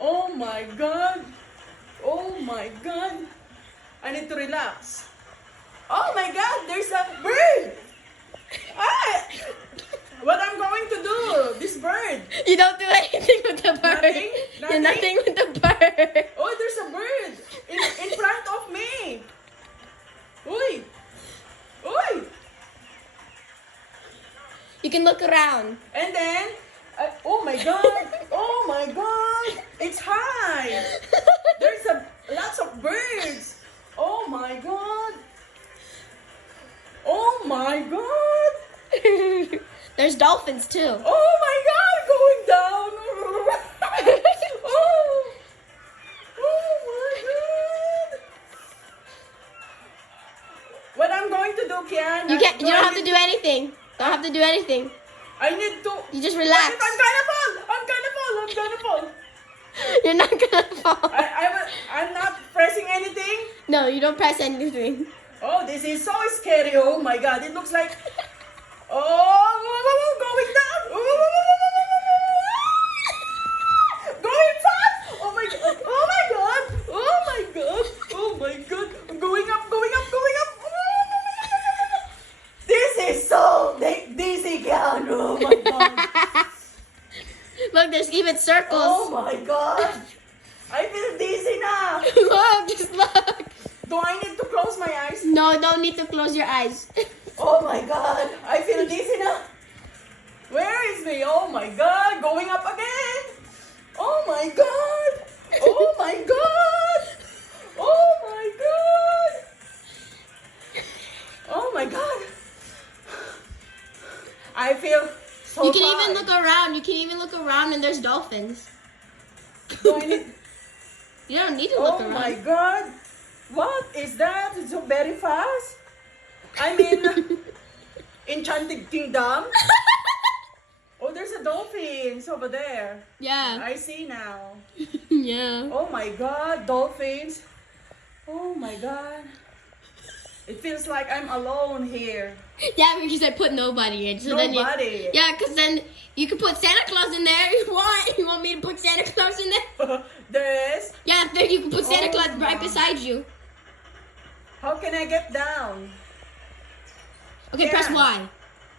Oh my God. Oh my God. I need to relax. Oh my God, there's a bird. Ah, what I'm going to do? This bird. You don't do anything with the bird. Nothing? You're nothing with the bird. Oh, there's a bird in front of me. Uy. Uy. You can look around. And then, oh my God. Oh my God. It's high. There's lots of birds. Oh my God. Oh my God. There's dolphins too. Oh my God, going down. Oh. Oh my God. What I'm going to do, Kian? You can't. You don't have to do anything. Don't have to do anything. I need to. You just What relax. if I'm gonna fall? I'm gonna fall. I'm gonna fall. You're not gonna fall. I'm not pressing anything. No, you don't press anything. Oh, this is so scary. Oh my God, it looks like. Oh, going down. Going fast. Oh my God. Oh my God. Oh my God. Oh my God. Going up, going up, going up. This is so dizzy, Kian. Oh my God. Look, there's even circles. Oh my God. I feel dizzy now. Look, just look. Do I need to close my eyes? No, don't need to close your eyes. Oh my God. I feel dizzy now. Where is me? Oh my God. Going up again. Oh my God. Oh my God. Oh my God. Oh my God. I feel so You can tired. even look around. You can even look around and there's dolphins. Do I need... You don't need to look Oh around. my God. What is that? It's so very fast. I'm in Enchanted Kingdom. Oh, there's a dolphins over there. Yeah. I see now. Yeah. Oh my God, dolphins. Oh my God. It feels like I'm alone here. Yeah, because I put nobody in. So Nobody. Then yeah, because then you can put Santa Claus in there if you want. You want me to put Santa Claus in there? There is. Yeah, then you can put Santa Oh Claus right my. beside you. How can I get down? Okay, Yeah. press Y.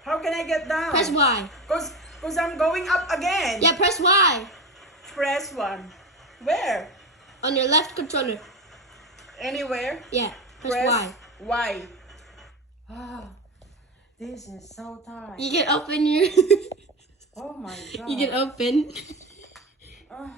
How can I get down? Press Y. Cause I'm going up again. Yeah, press Y. Press one. Where? On your left controller. Anywhere. Yeah, press Y. Y. Ah, this is so tight. You can open your... Oh my God. You can open. Ah.